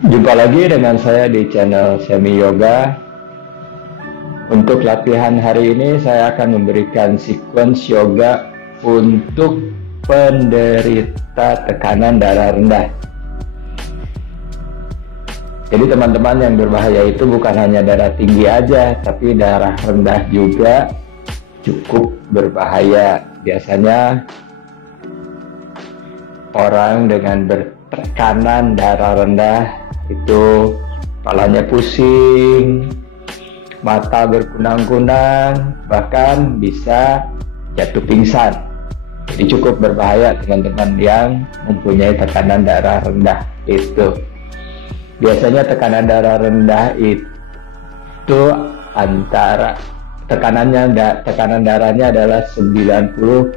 Jumpa lagi dengan saya di channel Semi Yoga. Untuk latihan hari ini saya akan memberikan sequence yoga untuk penderita tekanan darah rendah. Jadi teman-teman, yang berbahaya itu bukan hanya darah tinggi aja, tapi darah rendah juga cukup berbahaya. Biasanya orang dengan bertekanan darah rendah itu kepalanya pusing, mata berkunang-kunang, bahkan bisa jatuh pingsan. Jadi cukup berbahaya teman-teman yang mempunyai tekanan darah rendah itu. Biasanya tekanan darah rendah itu antara tekanan darahnya adalah 90/60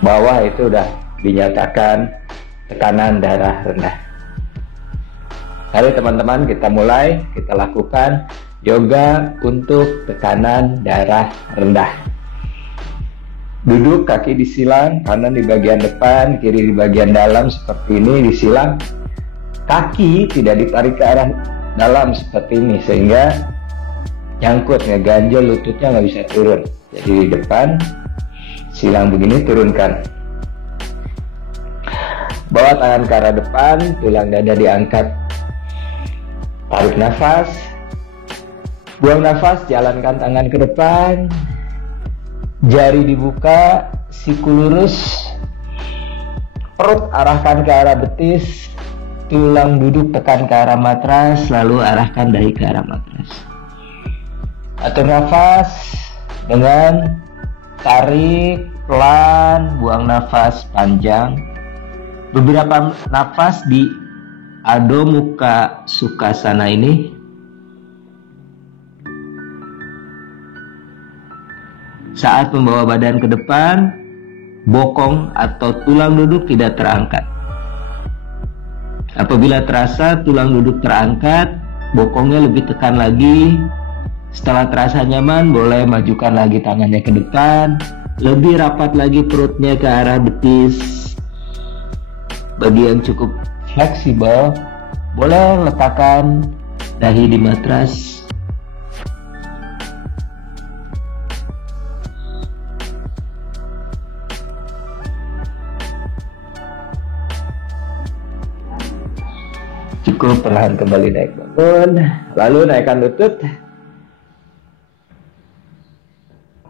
bawah, itu udah dinyatakan tekanan darah rendah. Mari teman-teman, kita mulai, kita lakukan yoga untuk tekanan darah rendah. Duduk, kaki disilang, kanan di bagian depan, kiri di bagian dalam seperti ini, disilang. Kaki tidak ditarik ke arah dalam seperti ini, sehingga nyangkut, ngeganjel lututnya, nggak bisa turun. Jadi di depan, silang begini, turunkan. Bawa tangan ke arah depan, tulang dada diangkat. Tarik nafas, buang nafas, jalankan tangan ke depan, jari dibuka, siku lurus, perut arahkan ke arah betis, tulang duduk tekan ke arah matras, lalu arahkan dahi ke arah matras. Atur nafas dengan tarik pelan, buang nafas panjang. Beberapa nafas di Adho Mukha Sukhasana ini. Saat membawa badan ke depan, bokong atau tulang duduk tidak terangkat. Apabila terasa tulang duduk terangkat, bokongnya lebih tekan lagi. Setelah terasa nyaman, boleh majukan lagi tangannya ke depan, lebih rapat lagi perutnya ke arah betis. Bagi yang cukup fleksibel, boleh letakkan dahi di matras. Cukup, perlahan kembali naik bangun, lalu naikkan lutut,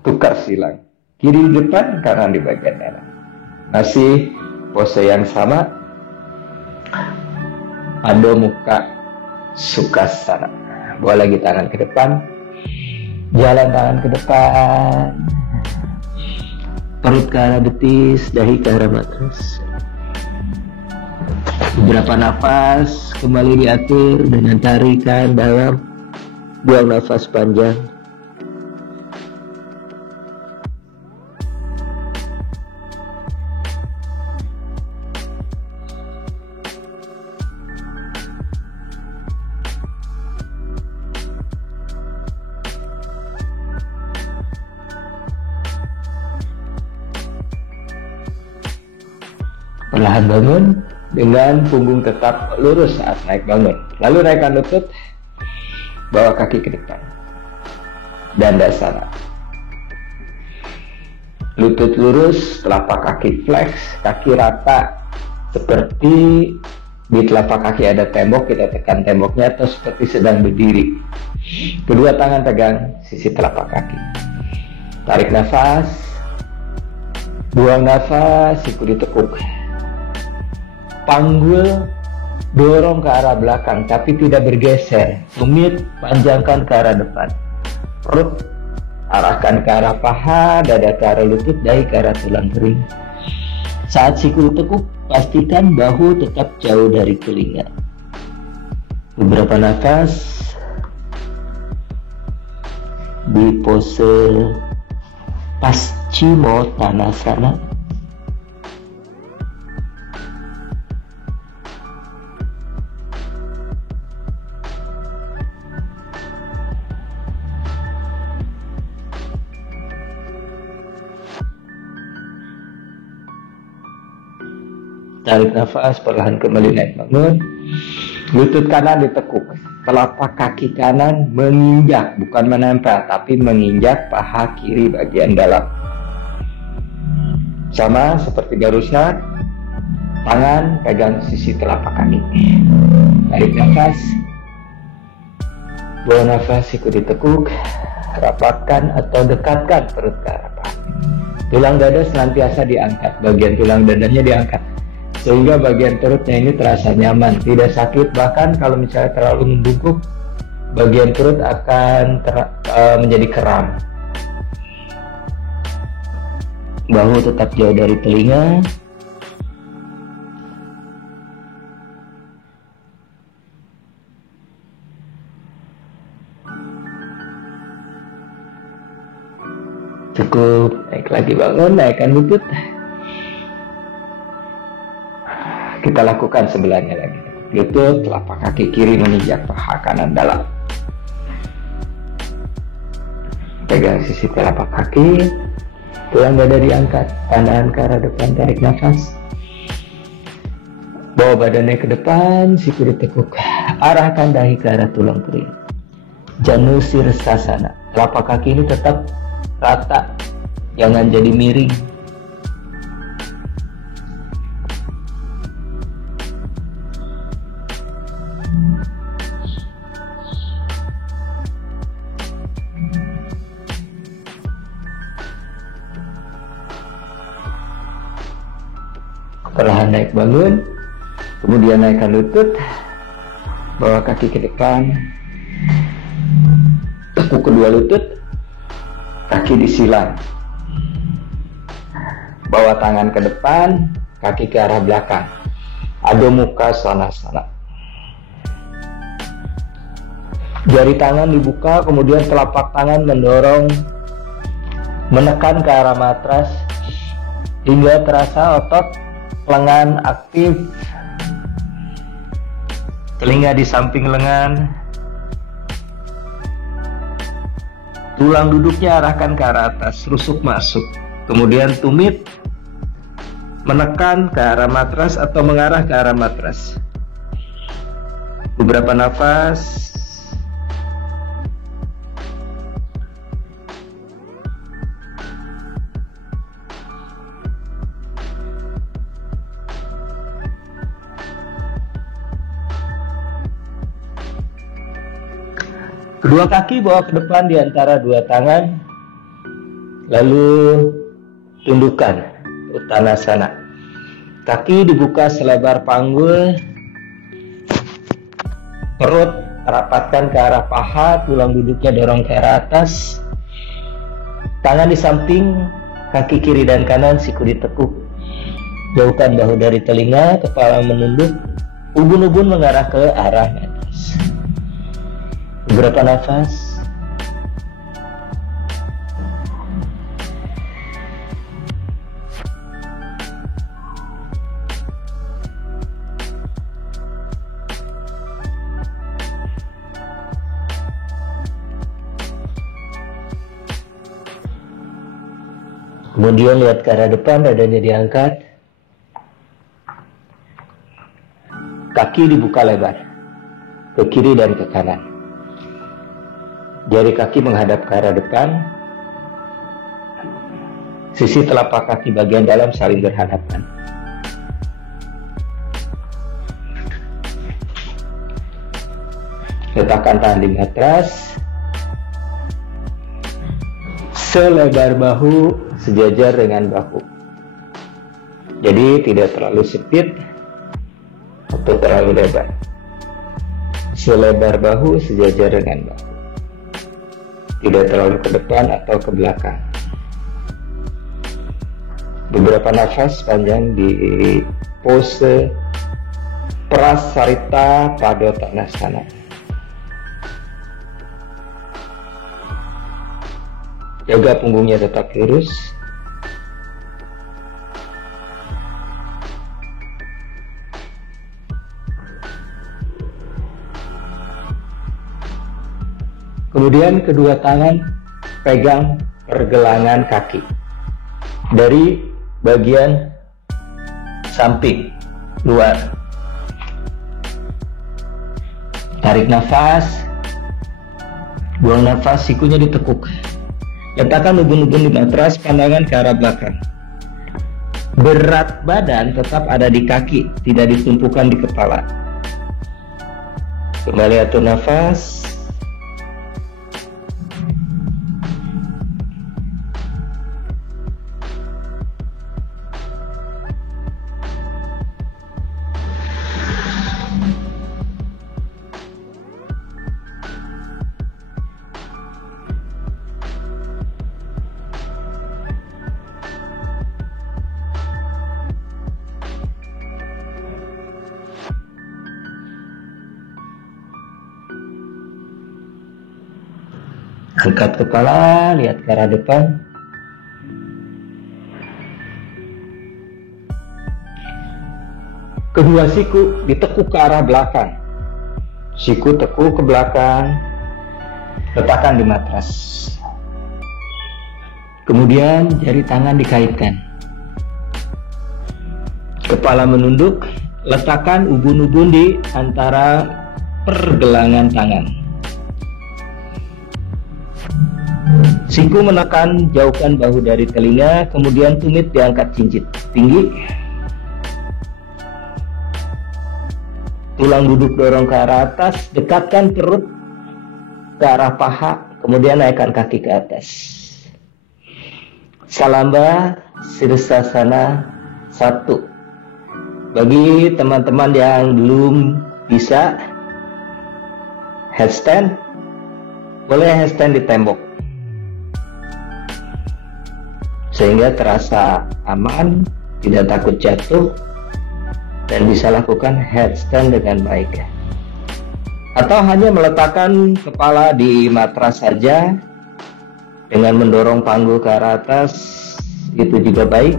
tukar silang, kiri di depan, kanan di bagian dalam. Masih pose yang sama, Adho Mukha Sukhasana. Bawa lagi tangan ke depan, jalan tangan ke depan, perut ke arah betis, dahi ke arah matras. Beberapa nafas kembali diatur dengan tarikan dalam, buang nafas panjang. Perlahan bangun dengan punggung tetap lurus saat naik bangun. Lalu naikkan lutut, bawa kaki ke depan, Dandasana. Lutut lurus, telapak kaki flex, kaki rata. Seperti di telapak kaki ada tembok, kita tekan temboknya, atau seperti sedang berdiri. Kedua tangan pegang sisi telapak kaki. Tarik nafas, buang nafas, siku ditekuk. Panggul dorong ke arah belakang tapi tidak bergeser. Tumit panjangkan ke arah depan. Perut arahkan ke arah paha, dada ke arah lutut, dahi ke arah tulang kering. Saat siku ditekuk, pastikan bahu tetap jauh dari telinga. Beberapa nafas di pose Paschimottanasana. Tarik nafas, perlahan kembali naik bangun. Lutut kanan ditekuk, telapak kaki kanan menginjak, bukan menempel, tapi menginjak paha kiri bagian dalam. Sama seperti barusan, tangan pegang sisi telapak kaki. Tarik nafas, buang nafas, siku ditekuk, rapatkan atau dekatkan perut ke arah paha. Tulang dada senantiasa diangkat, bagian tulang dadanya diangkat, sehingga bagian perutnya ini terasa nyaman, tidak sakit. Bahkan kalau misalnya terlalu membungkuk, bagian perut akan menjadi kram. Bahu tetap jauh dari telinga. Cukup, naik lagi, bangun, naikkan lutut. Kita lakukan sebelahnya lagi. Lutut, telapak kaki kiri menginjak paha kanan dalam. Pegang sisi telapak kaki, tulang dada diangkat, pandangan ke arah depan, tarik nafas. Bawa badannya ke depan, siku ditekuk, arahkan dahi ke arah tulang kering. Janu Sirsasana, telapak kaki ini tetap rata, jangan jadi miring. Perlahan naik bangun, kemudian naikkan lutut, bawa kaki ke depan, tekuk kedua lutut, kaki disilang, bawa tangan ke depan, kaki ke arah belakang, Adho Mukha Svanasana. Jari tangan dibuka, kemudian telapak tangan mendorong, menekan ke arah matras hingga terasa otot lengan aktif, telinga di samping lengan, tulang duduknya arahkan ke arah atas, rusuk masuk, kemudian tumit, menekan ke arah matras atau mengarah ke arah matras. Beberapa nafas. Kedua kaki bawa ke depan di antara dua tangan, lalu tundukkan Uttanasana. Kaki dibuka selebar panggul, perut rapatkan ke arah paha, tulang duduknya dorong ke arah atas, tangan di samping, kaki kiri dan kanan, siku ditekuk. Jauhkan bahu dari telinga, kepala menunduk, ubun-ubun mengarah ke arah atas. Beberapa nafas. Kemudian lihat ke arah depan, dadanya diangkat. Kaki dibuka lebar, ke kiri dan ke kanan. Jari kaki menghadap ke arah depan, sisi telapak kaki bagian dalam saling berhadapan. Letakkan tangan di matras, selebar bahu, sejajar dengan bahu. Jadi tidak terlalu sempit atau terlalu lebar. Selebar bahu, sejajar dengan bahu. Tidak terlalu ke depan atau ke belakang. Beberapa nafas panjang di pose Prasarita Padottanasana. Jaga punggungnya tetap lurus. Kemudian kedua tangan pegang pergelangan kaki dari bagian samping luar. Tarik nafas, buang nafas, sikunya ditekuk. Letakkan ubun-ubun di matras, pandangan ke arah belakang. Berat badan tetap ada di kaki, tidak ditumpukan di kepala. Kembali atur nafas. Angkat kepala, lihat ke arah depan. Kedua siku ditekuk ke arah belakang. Siku tekuk ke belakang, letakkan di matras. Kemudian jari tangan dikaitkan. Kepala menunduk, letakkan ubun-ubun di antara pergelangan tangan. Siku menekan, jauhkan bahu dari telinga, kemudian tumit diangkat cincit tinggi. Tulang duduk dorong ke arah atas, dekatkan perut ke arah paha, kemudian naikkan kaki ke atas. Salamba Sirsasana 1. Bagi teman-teman yang belum bisa headstand, boleh headstand di tembok, sehingga terasa aman, tidak takut jatuh, dan bisa lakukan headstand dengan baik. Atau hanya meletakkan kepala di matras saja dengan mendorong panggul ke arah atas, itu juga baik.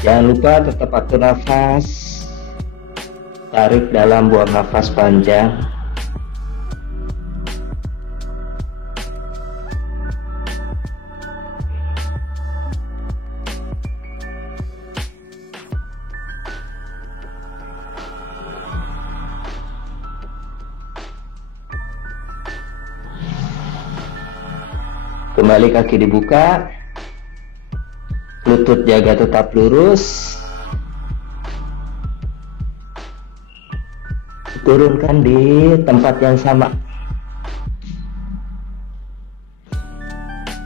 Jangan lupa tetap atur nafas, tarik dalam, buang nafas panjang. Kembali kaki dibuka, lutut jaga tetap lurus, turunkan di tempat yang sama.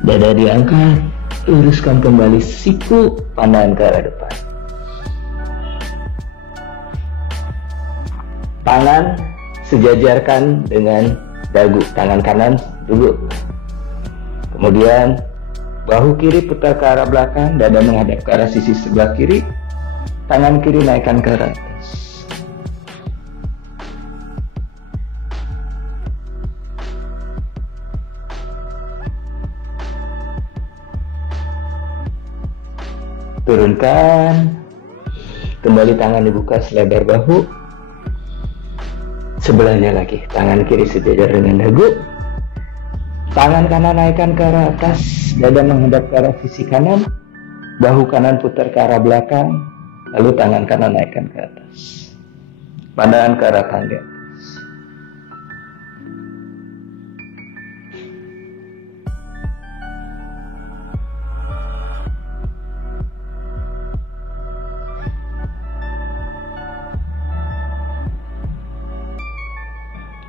Dada diangkat, luruskan kembali siku, pandangan ke arah depan. Tangan sejajarkan dengan dagu, tangan kanan dulu. Kemudian bahu kiri putar ke arah belakang, dada menghadap ke arah sisi sebelah kiri, tangan kiri naikkan ke arah atas. Turunkan, kembali tangan dibuka selebar bahu, sebelahnya lagi, tangan kiri sejajar dengan dagu. Tangan kanan naikkan ke arah atas, dada menghadap ke arah sisi kanan, bahu kanan putar ke arah belakang, lalu tangan kanan naikkan ke atas. Pandangan ke arah tangga.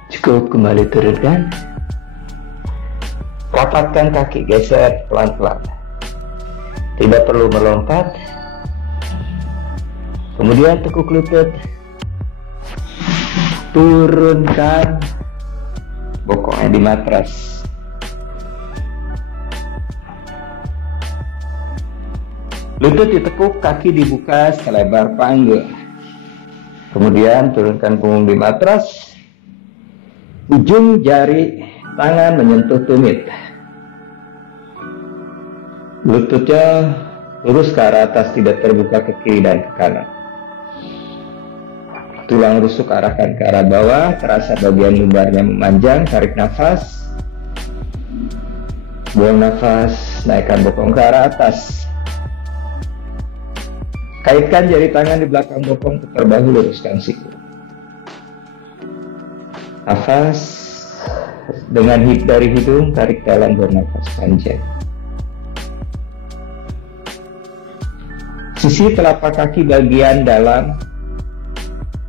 Cukup, kembali turunkan. Rapatkan kaki, geser pelan-pelan. Tidak perlu melompat. Kemudian tekuk lutut. Turunkan bokongnya di matras. Lutut ditekuk, kaki dibuka selebar panggul. Kemudian turunkan punggung di matras. Ujung jari tangan menyentuh tumit. Lututnya lurus ke arah atas, tidak terbuka ke kiri dan ke kanan. Tulang rusuk arahkan ke arah bawah, terasa bagian lumbarnya memanjang. Tarik nafas, buang nafas, naikkan bokong ke arah atas. Kaitkan jari tangan di belakang bokong, putar bahu, luruskan siku. Nafas dengan dari hidung, tarik dalam, bernafas panjang. Sisi telapak kaki bagian dalam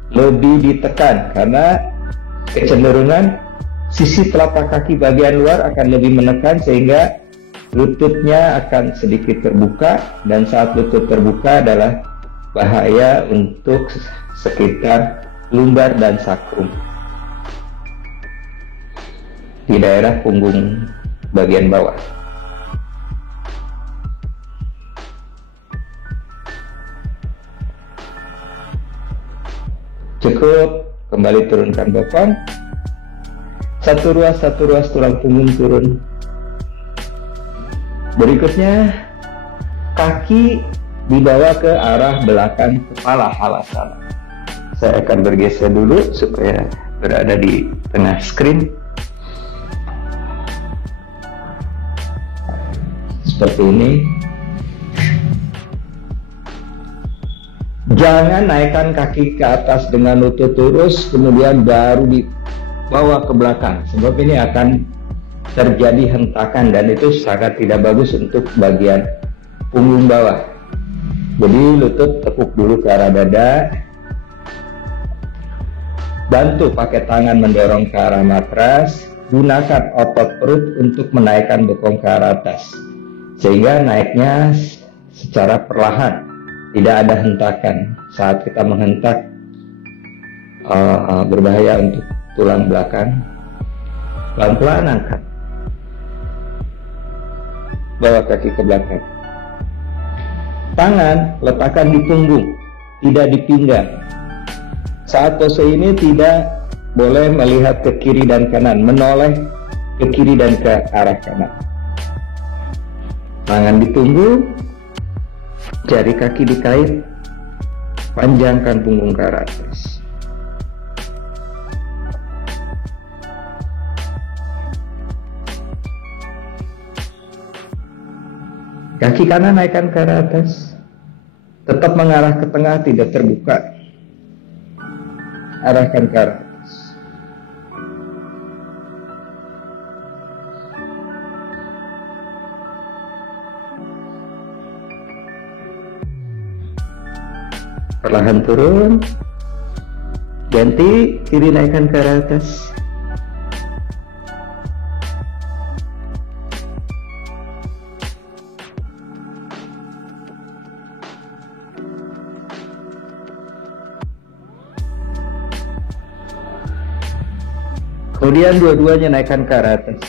lebih ditekan karena kecenderungan sisi telapak kaki bagian luar akan lebih menekan sehingga lututnya akan sedikit terbuka, dan saat lutut terbuka adalah bahaya untuk sekitar lumbar dan sakrum di daerah punggung bagian bawah. Cukup, kembali turunkan bokong. Satu ruas tulang punggung turun. Berikutnya, kaki dibawa ke arah belakang kepala halasana. Saya akan bergeser dulu supaya berada di tengah screen. Seperti ini. Jangan naikkan kaki ke atas dengan lutut lurus, kemudian baru dibawa ke belakang. Sebab ini akan terjadi hentakan dan itu sangat tidak bagus untuk bagian punggung bawah. Jadi lutut tekuk dulu ke arah dada. Bantu pakai tangan mendorong ke arah matras. Gunakan otot perut untuk menaikkan bokong ke arah atas. Sehingga naiknya secara perlahan. Tidak ada hentakan. Saat kita menghentak berbahaya untuk tulang belakang. Pelan-pelan angkat. Bawa kaki ke belakang. Tangan letakkan di punggung, tidak di pinggang. Saat pose ini tidak boleh melihat ke kiri dan kanan, menoleh ke kiri dan ke arah kanan. Tangan di punggung, jari kaki dikait, panjangkan punggung ke arah atas. Kaki kanan naikkan ke arah atas. Tetap mengarah ke tengah, tidak terbuka. Arahkan ke arah atas. Perlahan turun. Ganti, kiri naikkan ke arah atas. Kemudian dua-duanya naikkan ke arah atas.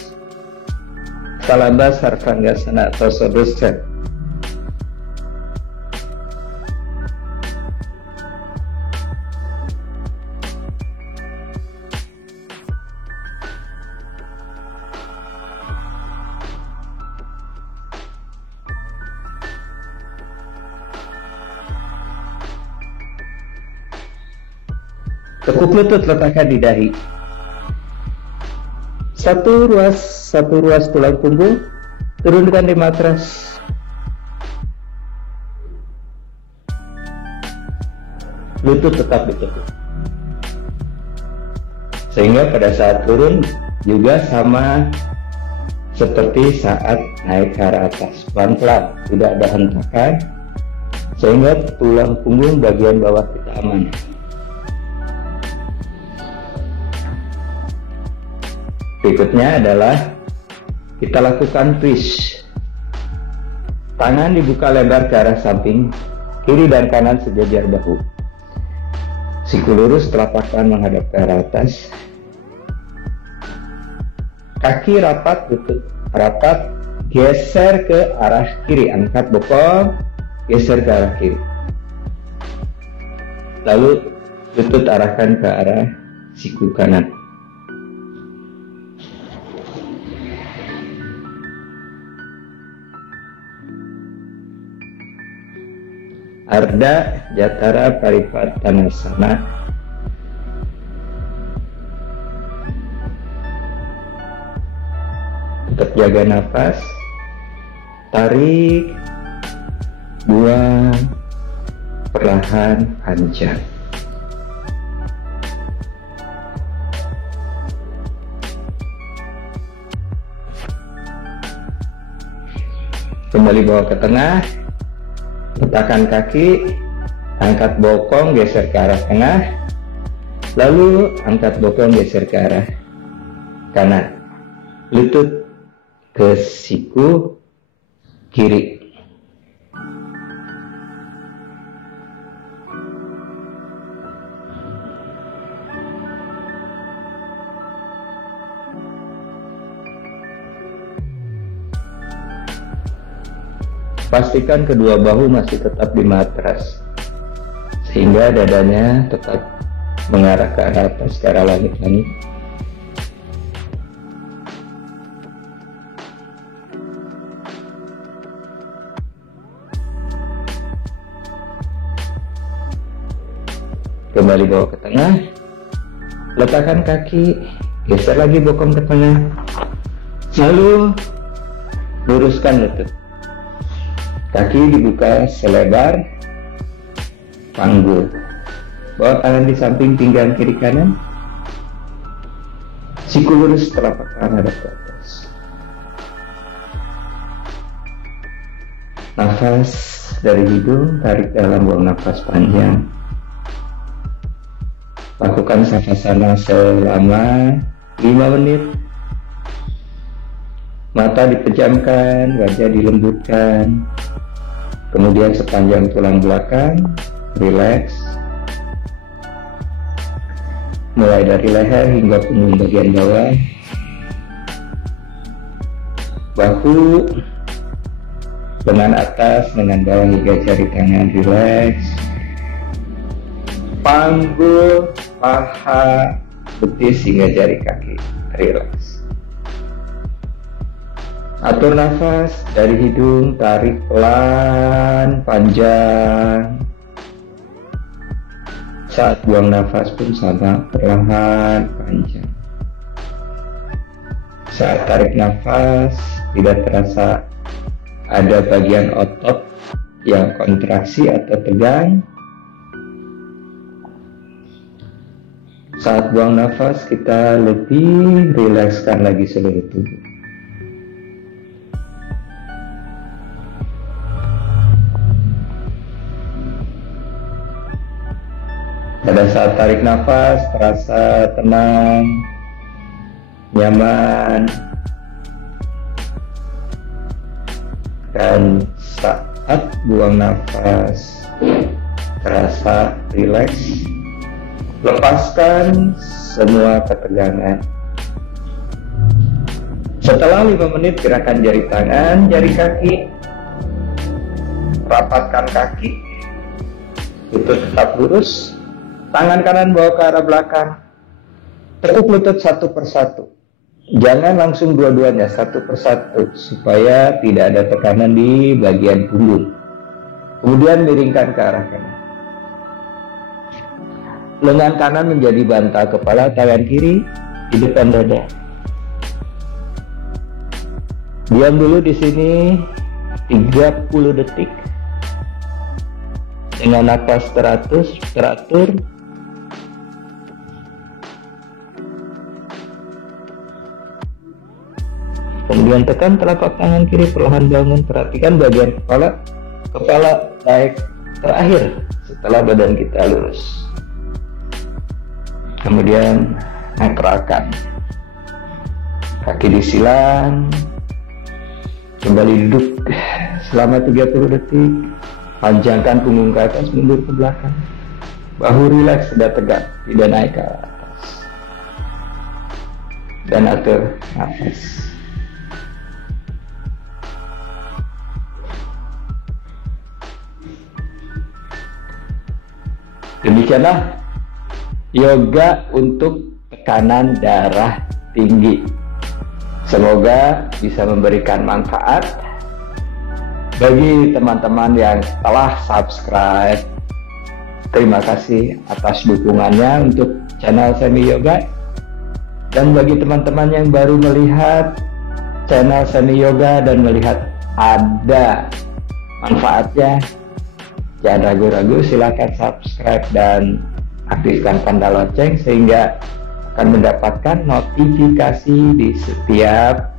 Salamba Sarvangasana atau Sodosha. Tekuk lutut letakkan di dahi. Satu ruas tulang punggung, turunkan di matras. Lutut tetap ditekuk. Sehingga pada saat turun juga sama seperti saat naik ke arah atas, pelan-pelan, tidak ada hentakan, sehingga tulang punggung bagian bawah kita aman. Berikutnya adalah kita lakukan twist. Tangan dibuka lebar ke arah samping, kiri dan kanan sejajar bahu. Siku lurus, telapak tangan menghadap ke arah atas. Kaki rapat, lutut rapat, geser ke arah kiri. Angkat bokong, geser ke arah kiri. Lalu lutut arahkan ke arah siku kanan. Ardha Jatara Parivartanasana. Tetap jaga nafas. Tarik, buang, perlahan, panjang. Kembali bawa ke tengah, letakkan kaki, angkat bokong geser ke arah tengah, lalu angkat bokong geser ke arah kanan, lutut ke siku kiri. Pastikan kedua bahu masih tetap di matras, sehingga dadanya tetap mengarah ke arah atas, ke arah langit-langit. Kembali bawa ke tengah, letakkan kaki, geser lagi bokong ke tengah, lalu luruskan lutut. Kaki dibuka selebar panggul. Bawa tangan di samping pinggang kiri kanan. Siku lurus, telapak tangan hadap ke atas. Nafas dari hidung, tarik dalam, buang nafas panjang. Lakukan savasana selama 5 menit. Mata dipejamkan, wajah dilembutkan. Kemudian sepanjang tulang belakang, rileks. Mulai dari leher hingga punggung bagian bawah. Bahu, lengan atas, lengan bawah hingga jari tangan rileks. Panggul, paha, betis hingga jari kaki rileks. Atur nafas dari hidung, tarik pelan, panjang. Saat buang nafas pun sama, perlahan, panjang. Saat tarik nafas, tidak terasa ada bagian otot yang kontraksi atau tegang. Saat buang nafas, kita lebih rilekskan lagi seluruh tubuh. Pada saat tarik nafas, terasa tenang, nyaman, dan saat buang nafas, terasa rileks. Lepaskan semua ketegangan. Setelah 5 menit, gerakan jari tangan, jari kaki, rapatkan kaki, lutut tetap lurus. Tangan kanan bawa ke arah belakang. Tekuk lutut satu persatu. Jangan langsung dua-duanya, satu persatu, supaya tidak ada tekanan di bagian punggung. Kemudian miringkan ke arah kanan. Lengan kanan menjadi bantal kepala, tangan kiri di depan dada. Diam dulu di sini 30 detik. Dengan nafas teratur. Kemudian tekan telapak tangan kiri, perlahan bangun. Perhatikan bagian kepala naik terakhir setelah badan kita lurus. Kemudian netralkan. Kaki disilang. Kembali duduk selama 30 detik. Panjangkan punggung ke atas, mundur ke belakang. Bahu rileks, tidak tegak, tidak naik ke atas. Dan atur nafas. Demikianlah yoga untuk tekanan darah tinggi. Semoga bisa memberikan manfaat bagi teman-teman yang telah subscribe. Terima kasih atas dukungannya untuk channel Semi Yoga. Dan bagi teman-teman yang baru melihat channel Semi Yoga dan melihat ada manfaatnya, jangan ragu-ragu, silakan subscribe dan aktifkan tanda lonceng sehingga akan mendapatkan notifikasi di setiap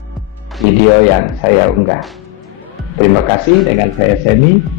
video yang saya unggah. Terima kasih, dengan saya Semi.